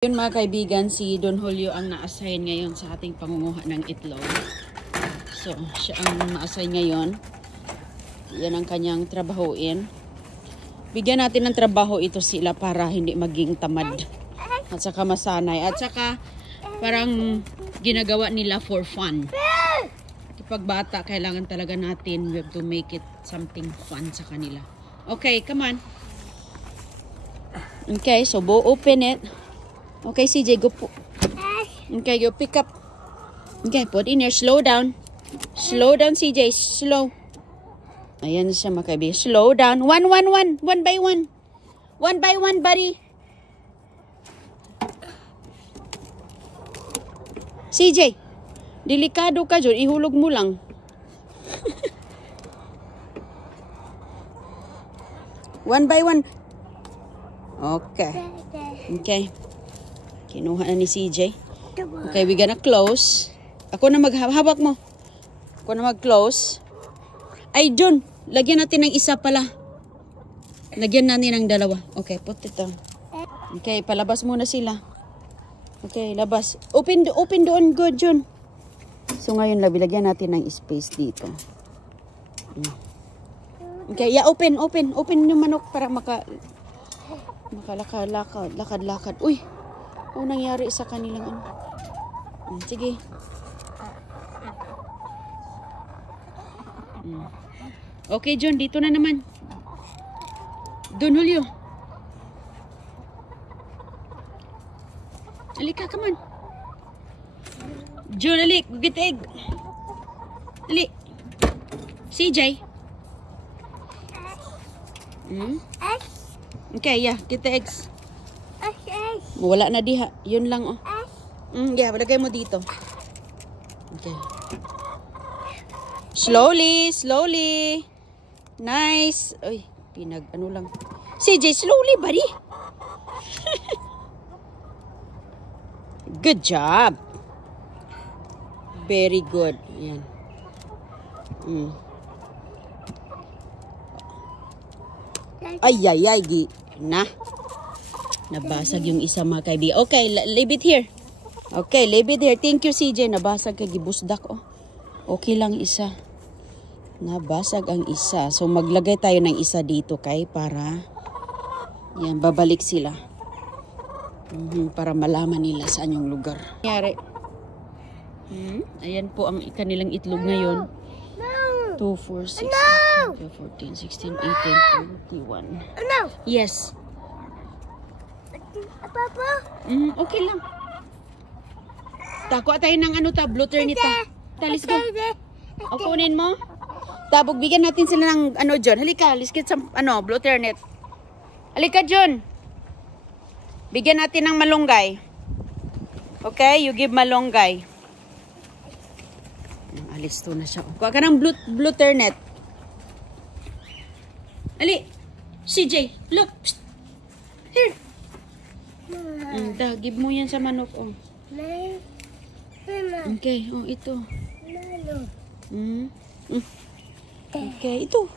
Yun mga kaibigan, si Don Julio ang na-assign ngayon sa ating pangunguha ng itlog. So, siya ang na-assign ngayon. Yan ang kanyang trabahuin. Bigyan natin ng trabaho ito sila para hindi maging tamad. At saka masanay. At saka parang ginagawa nila for fun. Kapag bata, kailangan talaga natin, we have to make it something fun sa kanila. Okay, come on. Okay, so Bo, open it. Okay, CJ, go po. Okay, you pick up. Okay, put in here. Slow down. Slow down, CJ. Slow. Ayan siya, mga kaibigan. Slow down. One by one. One by one, buddy. CJ, delikado ka dyan. Ihulog mo lang. One by one. Okay. Okay. Kinuha na ni CJ. Okay, we gonna close. Ako na maghawak mo. Ako na mag-close. Ay, John. Lagyan natin ng isa pala. Lagyan natin ng dalawa. Okay, put it down. Okay, palabas muna sila. Okay, labas. Open doon. Good, John. So, ngayon, lagyan natin ng space dito. Okay, yeah, open. Open yung manok para makalakad. Uy! Ano nangyari sa kanilang ano? Sige. Okay, John. Dito na naman. Don Julio. Halika, come on. John, alik. Get egg. Alik. CJ. Okay, yeah. Get the eggs. Wala na diha. Yun lang, oh. Yeah, lagay mo dito. Okay. Slowly. Nice. Uy, ano lang. CJ, slowly, buddy. Good job. Very good. Yan. Ay. Na. Nabasag yung isa, mga kaibigan. Okay, leave it here. Okay, leave it here. Thank you, CJ. Nabasag kay gibusdak, oh. Okay lang isa. Nabasag ang isa. So, maglagay tayo ng isa dito, kay para yan, babalik sila. Para malaman nila saan yung lugar. Nangyari. Ayan po ang kanilang itlog ngayon. 2, 4, 6, 14, 16, 18, 21. Yes. Papa? Okay lang. Takuha tayo ng blue turnita. Let's go. O, kunin mo. Tabog, bigyan natin sila ng John. Halika, let's get some, blue turnip. Halika, John. Bigyan natin ng malunggay. Okay, you give malunggay. Alis to na siya. Kuha ka ng blue turnip. Ali, CJ, look. Psst. Here. Give mo yan sa manok, oh. Okay, oh, ito. Okay, ito.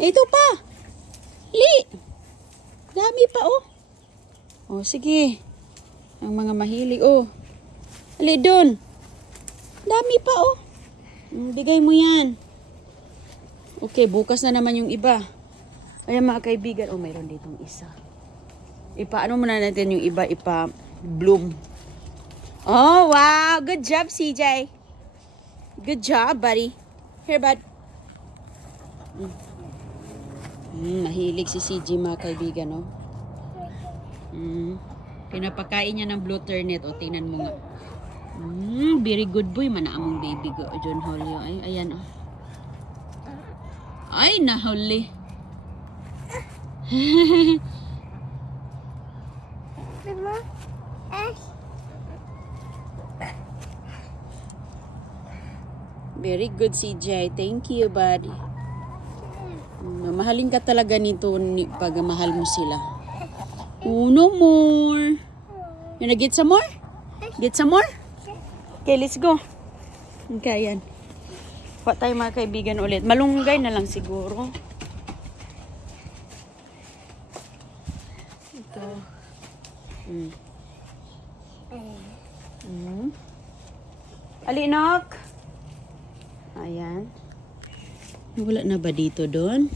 Ito pa. Li. Dami pa, oh. Oh, sige. Ang mga mahilig, oh. Ali, doon. Dami pa, oh. Bigay mo yan. Okay, bukas na naman yung iba. Ayan, mga kaibigan. Oh, mayroon ditong isa. Ipaano muna natin yung iba, bloom. Oh, wow. Good job, CJ. Good job, buddy. Here, bud. Mahilig si CJ, mga kaibigan, oh. Pinapakain niya ng blue turnip. O, tingnan mo nga. Very good boy. Manaamong baby ko, John Julio. Ay, ayan, oh. Ay, nahuli. Very good, CJ. Thank you, buddy. Mahalin ka talaga nito pag mahal mo sila. Oh, no more. You wanna get some more? Get some more? Okay, let's go. Okay, yan. Pa tayo, mga kaibigan, ulit. Malunggay na lang siguro. Ito. Alinok. Ayan. Wala na ba dito doon?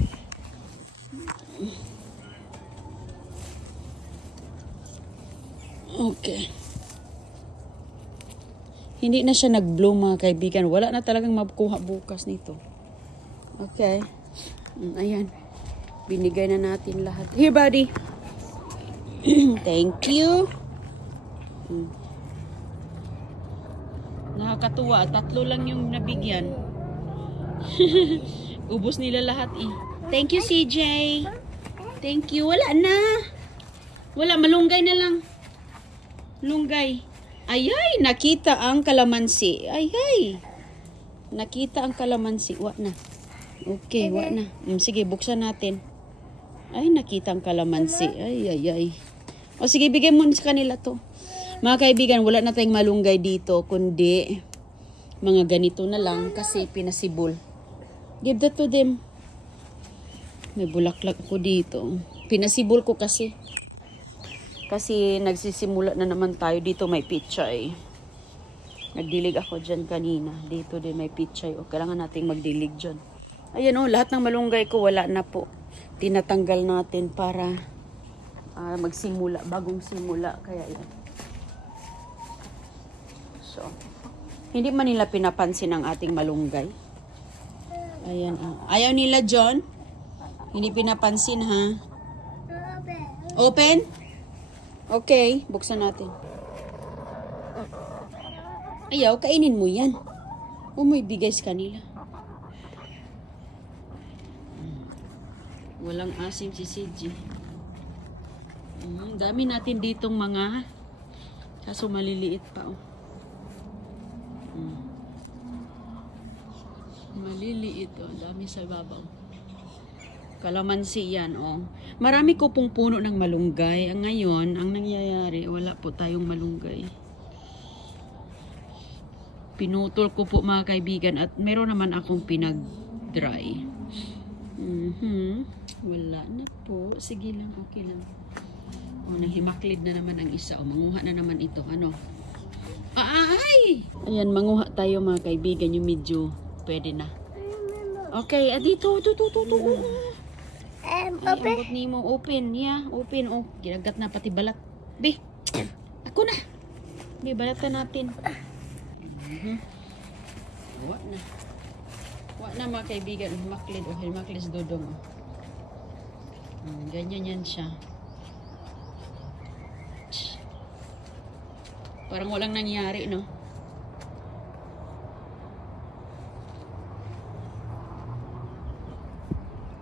Okay. Hindi na siya nag-bloom mga kaibigan. Wala na talagang makuha bukas nito. Okay. Ayan. Binigay na natin lahat. Here, buddy. Thank you. Nakakatuwa. 3 lang yung nabigyan. Ubus nila lahat eh. Thank you, CJ. Thank you. Wala na. Wala. Malunggay na lang. Lunggay. Ayay, nakita ang kalamansi. Ayay. Nakita ang kalamansi. Wa na. Okay, wa na. Sige, buksan natin. Ay, nakita ang kalamansi. Ay. O sige, bigay mo sa kanila to. Mga kaibigan, wala na tayong malunggay dito, kundi mga ganito na lang kasi pinasibol. Give that to them. May bulaklak ko dito. Pinasibol ko kasi. Kasi nagsisimula na naman tayo. Dito may pichay. Nagdilig ako dyan kanina. Dito din may pichay. O, kailangan nating magdilig dyan. Ayan o, lahat ng malunggay ko wala na po. Tinatanggal natin para magsimula. Bagong simula. Kaya yan. So, hindi man nila pinapansin ang ating malunggay. Ayan. Ayaw nila, John? Hindi pinapansin, ha? Open? Okay, buksan natin. Ayaw, kainin mo yan. O may bigay sa kanila. Walang asim si CJ. Dami natin ditong mga kaso maliliit pa. Oh. Maliliit. Oh. Dami sa babaw. Kalamansi yan, oh. Marami ko pong puno ng malunggay. Ang ngayon, ang nangyayari, wala po tayong malunggay. Pinutol ko po mga kaibigan at meron naman akong pinag-dry. Wala na po. Sige lang, okay lang. Oh, nanghimaklid na naman ang isa. Oh, manguha na naman ito. Ano? Ay! Ayan, manguha tayo mga kaibigan. Yung medyo pwede na. Okay, dito. Ay, ambot ni mo. Open. Yeah, open. Oh, ginagat na pati balat. Be, ako na. Be, balatan natin. Wa na. Wa na mga kaibigan. Himaklid. Oh, himaklis dodong. Ganyan yan siya. Parang walang nangyari, no?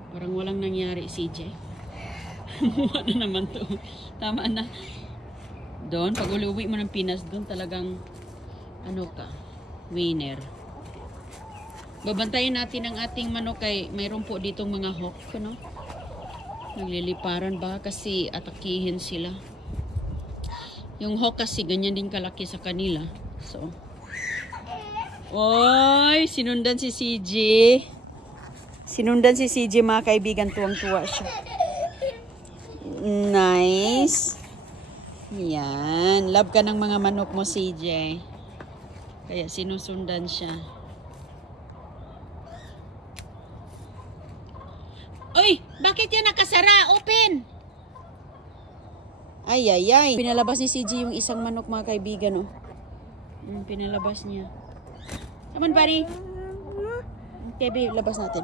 Parang walang nangyari, CJ. Ano naman to? Tama na. Doon, pag uluwi mo ng Pinas, doon talagang, ano ka, winner. Babantayin natin ang ating manok kay mayroon po ditong mga hawk, no? Nagliliparan ba kasi atakihin sila. Yung hawk kasi ganyan din kalaki sa kanila. So, oy, sinundan si CJ. Sinundan si CJ mga kaibigan, tuwang-tuwa siya. Nice. Yan. Love ka ng mga manok mo, CJ. Kaya sinusundan siya. Uy! Bakit yan nakasara? Open! Ay. Pinalabas ni CJ yung isang manok mga kaibigan, oh. Pinalabas niya. Come on, buddy. Okay, babe, labas natin.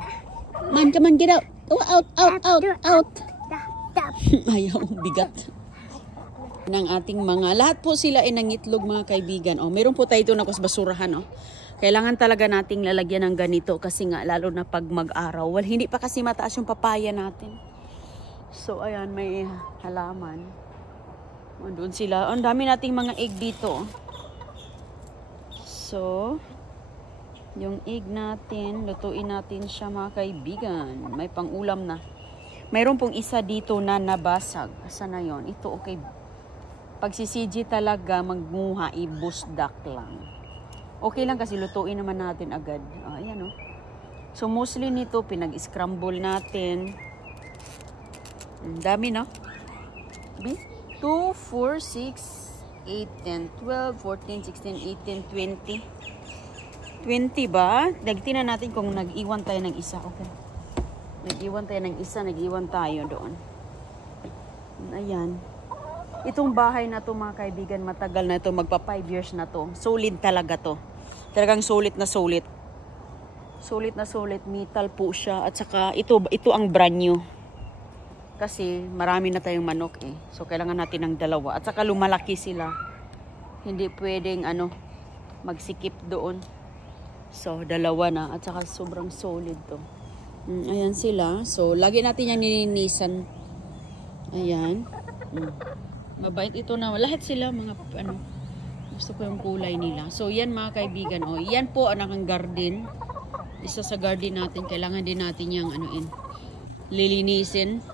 Come on, get out. Oh, out. Ayaw, bigat. Ng ating mga, lahat po sila ay nangitlog mga kaibigan. Oh, meron po tayo ito na basurahan, oh. Kailangan talaga nating lalagyan ng ganito kasi nga lalo na pag mag-araw. Well, hindi pa kasi mataas yung papaya natin. So, ayan, may halaman. Doon sila. Ang dami nating mga egg dito. So, yung egg natin, lutuin natin siya mga kaibigan. May pang-ulam na. Mayroon pong isa dito na nabasag. Asa na yun? Ito, okay. Pag si CJ talaga magmuha, ibusdak lang. Okay lang kasi lutuin naman natin agad. Ayan, oh. So, mostly nito, pinag-scramble natin. Ang dami, no? 2, 4, 6, 8, 10, 12, 14, 16, 18, 20. 20 ba? Tingnan natin kung nag-iwan tayo ng isa. Okay. Nag-iwan tayo ng isa, nag-iwan tayo doon. Ayan. Itong bahay na to mga kaibigan, matagal na to, magpa 5 years na to. Solid talaga to. Talagang solid na solid. Solid na solid, metal po siya. At saka ito ang brand new. Kasi marami na tayong manok eh. So kailangan natin ng dalawa. At saka lumalaki sila. Hindi pwedeng magsikip doon. So dalawa na. At saka sobrang solid to. Ayan sila. So lagi natin yan nilinisan. Ayan. Mabait ito na. Lahat sila mga gusto ko yung kulay nila. So yan mga kaibigan. Oh, yan po ang garden. Isa sa garden natin. Kailangan din natin yung lilinisin.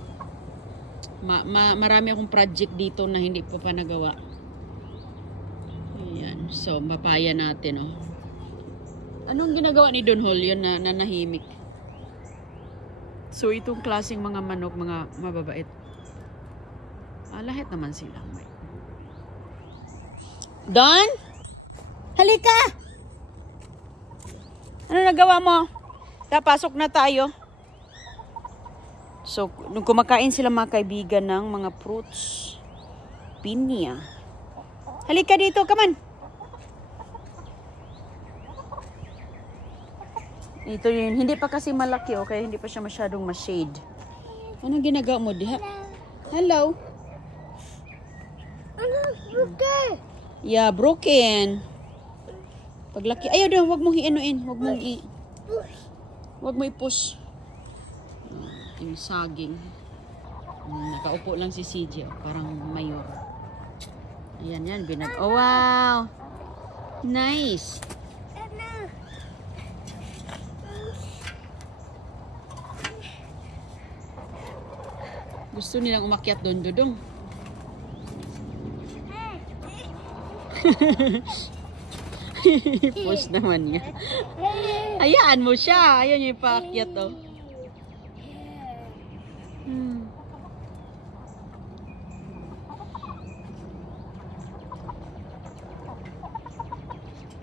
Marami akong project dito na hindi pa nagawa. Ayan. So mapaya natin. Oh. Anong ginagawa ni Don Hol? Yun na nahimik. So itong klaseng mga manok, mga mababait. Lahat naman sila. Don? Halika! Ano nagawa mo? Tapasok na tayo. So, nung kumakain sila mga kaibigan ng mga fruits. Pinya. Halika dito, come on. Ito yun. Hindi pa kasi malaki, okay? Hindi pa siya masyadong ma-shade. Anong ginagawa mo diha? Hello? Broken. Yeah, broken. Paglaki, ayaw doon, wag mong i-inuin. Wag mo i-push. Yung saging. Nakaupo lang si CJ. Parang mayor. Ayan yan. Oh, wow. Nice. Gusto nilang umakyat doon, Dudong. Push naman niya. Ayaan mo siya. Ayaw niya ipaakyat, oh.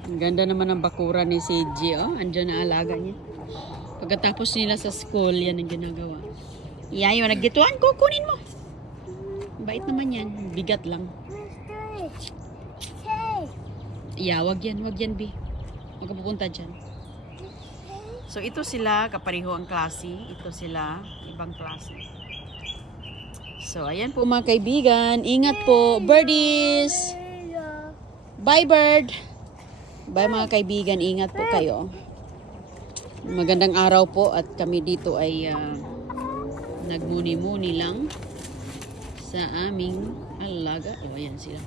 Ang ganda naman ng bakura ni CJ, oh. Andiyan na alaga niya. Pagkatapos nila sa school, yan ang ginagawa. Iyayo, naggituan, kukunin mo. Bait naman yan. Bigat lang. Yeah, wag yan, B. Huwag ka pupunta dyan. So, ito sila, kapareho ang klase. Ito sila, ibang klase. So, ayan po mga kaibigan. Ingat po. Birdies! Bye, bird! Bye mga kaibigan. Ingat po kayo. Magandang araw po at kami dito ay nagmuni-muni lang sa aming alaga. O, ayan sila.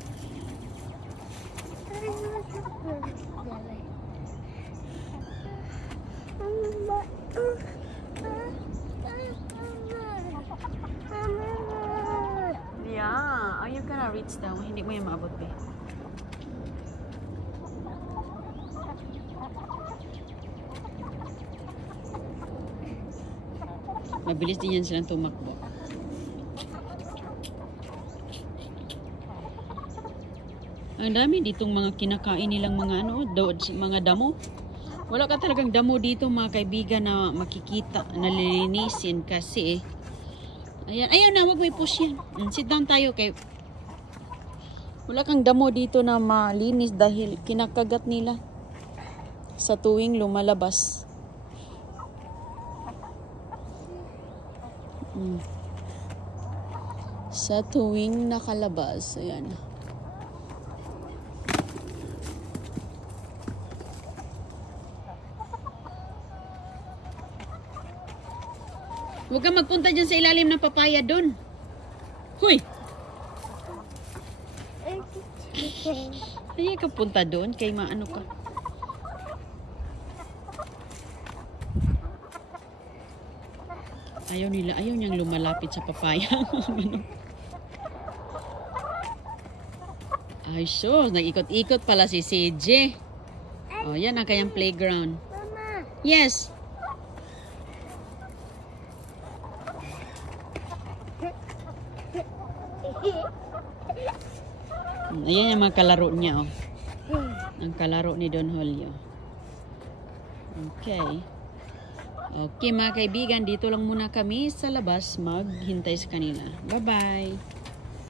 Yeah, are you gonna reach down? Hindi mo yung maabot, be. Mabilis din yan silang tumakbo. Ang dami ditong mga kinakain nilang mga mga damo. Wala ka talagang damo dito mga kaibigan na makikita, nalilinisin kasi ayan, ayaw na, wag may push yan. Sit down tayo kay wala kang damo dito na malinis dahil kinakagat nila sa tuwing lumalabas. Sa tuwing nakalabas, ayan. Huwag kang magpunta dyan sa ilalim ng papaya doon. Huy! Ayaw ka punta doon kay maano ka. Ayaw niyang lumalapit sa papaya. Ay, so, nag-ikot-ikot pala si CJ. Oh, yan ang kayang playground. Mama. Yes. Ayan yung mga kalaro niya, oh. Ang kalaro ni Don Julio. Okay. Okay, mga kaibigan, dito lang muna kami sa labas maghintay sa kanila. Bye-bye!